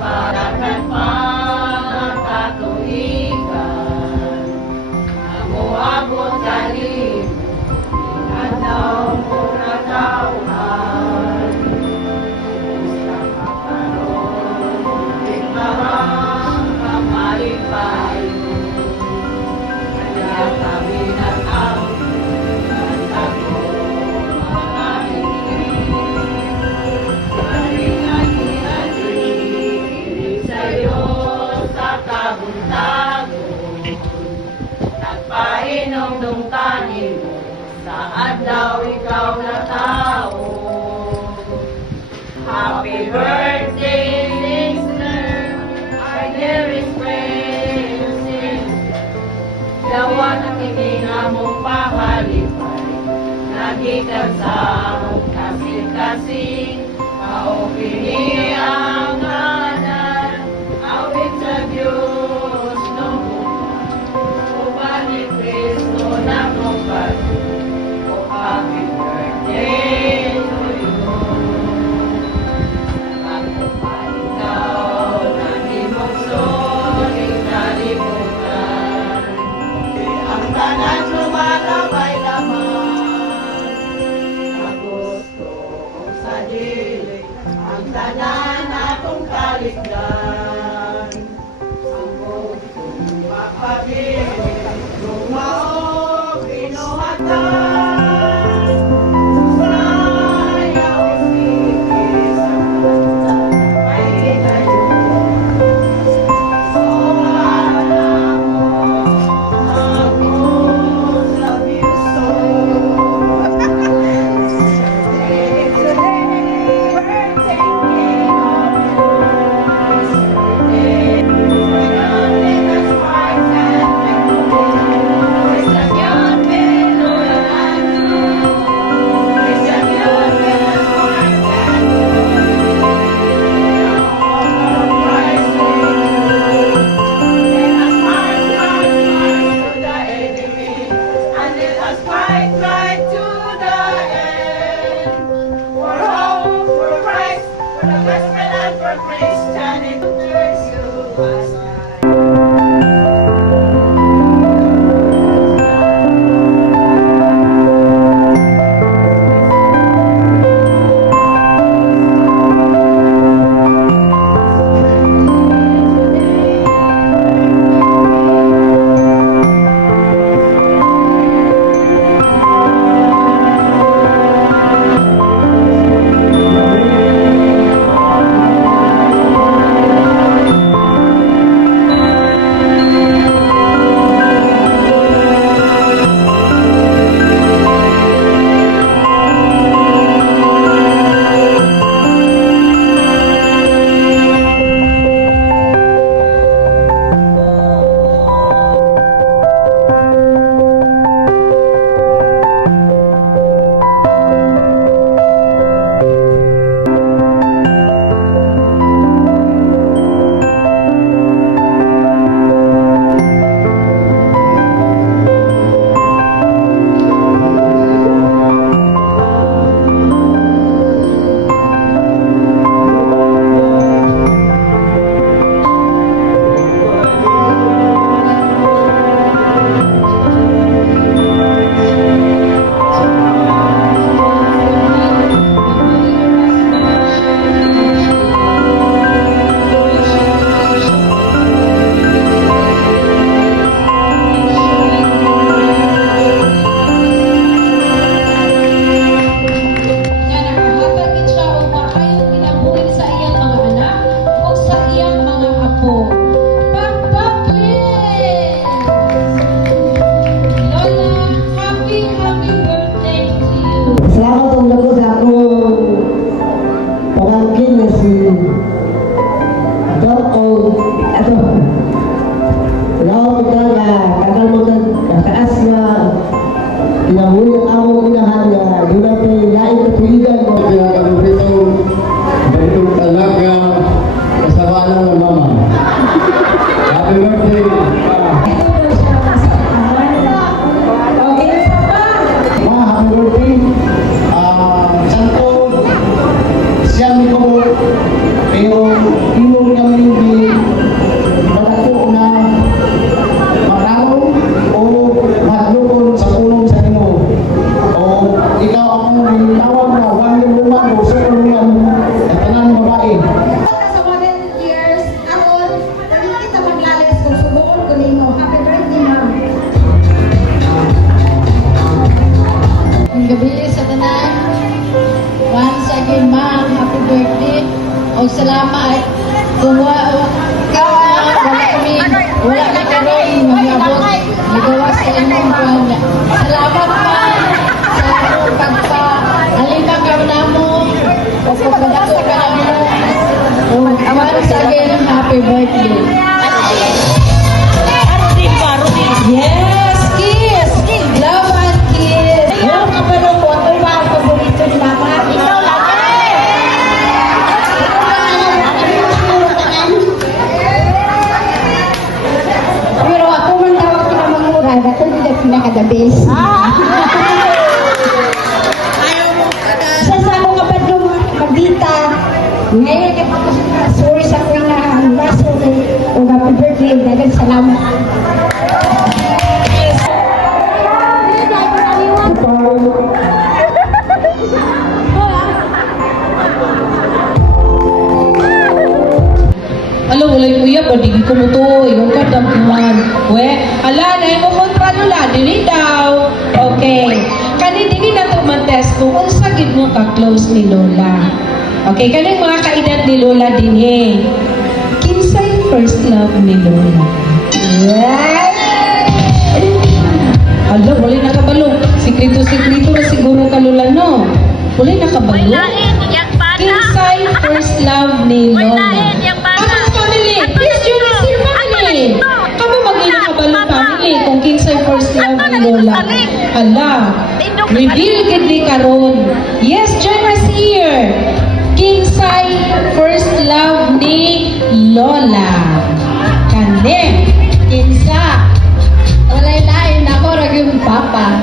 Dagan pa katuigan, amuabot kalim, adlaw mo na tauhan. Gusto ka karon, itarang kamalipay mo, kaya kami nataw, natago, nagpainom ng tanim mo, sa adlaw ikaw na tao. Happy birthday, listener, our dearest friends. Dawa na kininga mong pakalipay, nagikan sa mong kasing-kasing, maupini ang nganan, awit sa Diyos ng ni Cristo na kumpas. Oh, happy birthday to you. Salamat pa ikaw na imong suling nalimutan. Ang tanan lumalabay lamang sa gusto sa Diyos. happy birthday. Yes, kiss! Love and kiss! Yung kabalo ko, ito ba ang paborito ni Mama? Ikaw lagi! Pero ako man tawag kinamangura, ako hindi na pinaka-the best. Sa ako kapag yung magbita, ngayon sorry sa ko na ang laso o happy birthday, dagan salamat. Alam, walay kuya, padigin ko mo to. Yung kadamhan. We, ala, na mo kontra nula. Dili daw. Okay. Kani, dili na to man-test kung unsagid mo ka-close ni Lola. Okay, kaning mga kaedad ni Lola din eh. Kinsay first love ni Lola? Yes! Ala, walay nakabalo. Sikrito-sikrito na siguro ka Lola, no? Walay nakabalo. Kinsay first love ni Lola? Among family. Please join us in family. Kamu mag-inakabalo family kung kinsay first love ni Lola. Hala. Reveal gid ni karon. Yes, join us here. Kinsay first love ni Lola. Kane. Kinsa. Walay lain ako rag yung papa.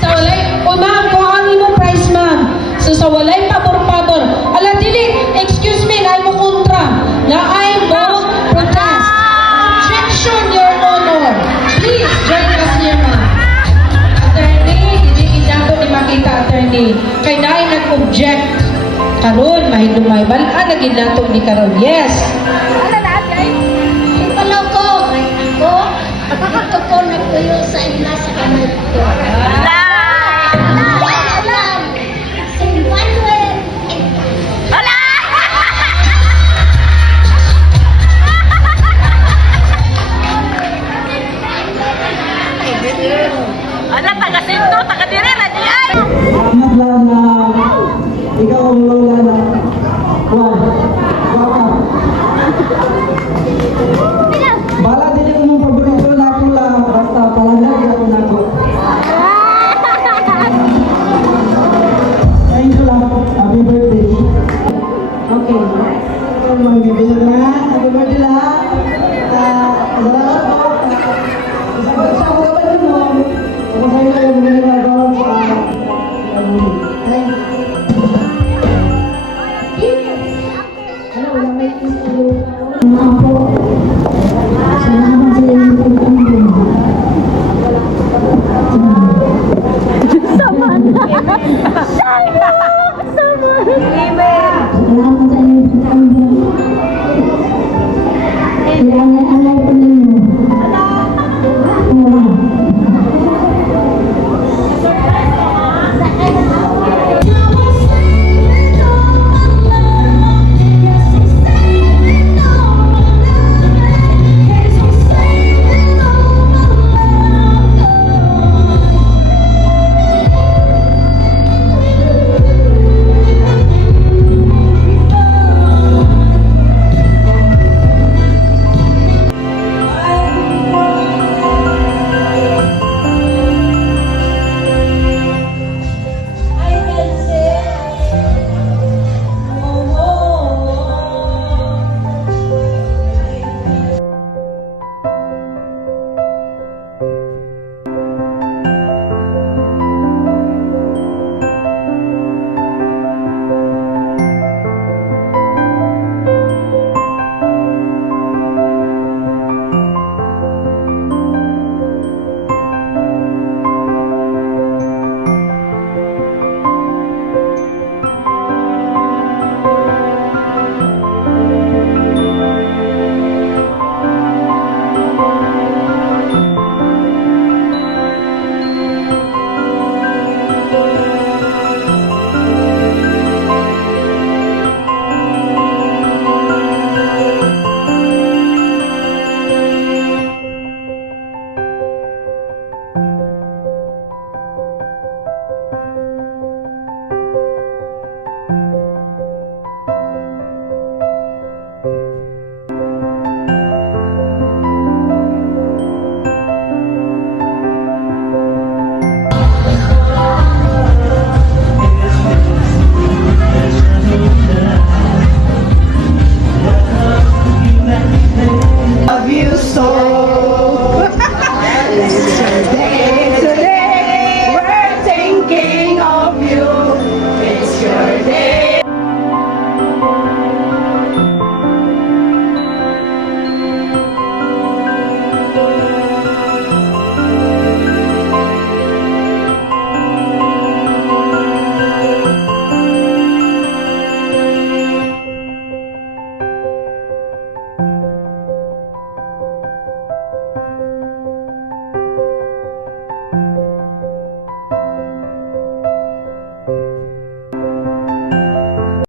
Sa walay, o ma'am, kuhangin mo prize ma'am. So sa walay pabor-pabor. Ala, dili, excuse me, na mo kontra. Na I mo protest. Objection, your honor. Please, join us here ma'am. Attorney, hindi kinako ni makita attorney. Kay naay nag-object. Karon, mahidumay. Balaan na ginato ni karon. Yes. Ipalaw ko. Ako, ito ko nagtuyo sa ila sa kanal ko. Anak lang na ikaw ang lola na Juan, baka. Bala din yung mong paborito na pula, basta palanag ako na ko. Thank you lang, happy birthday. Okay, mga bibigyan na, happy birthday lahat. Salamat po. Sabat sa ako naman yun mo. Ako sa'yo na yung mga nagawa sa Sama.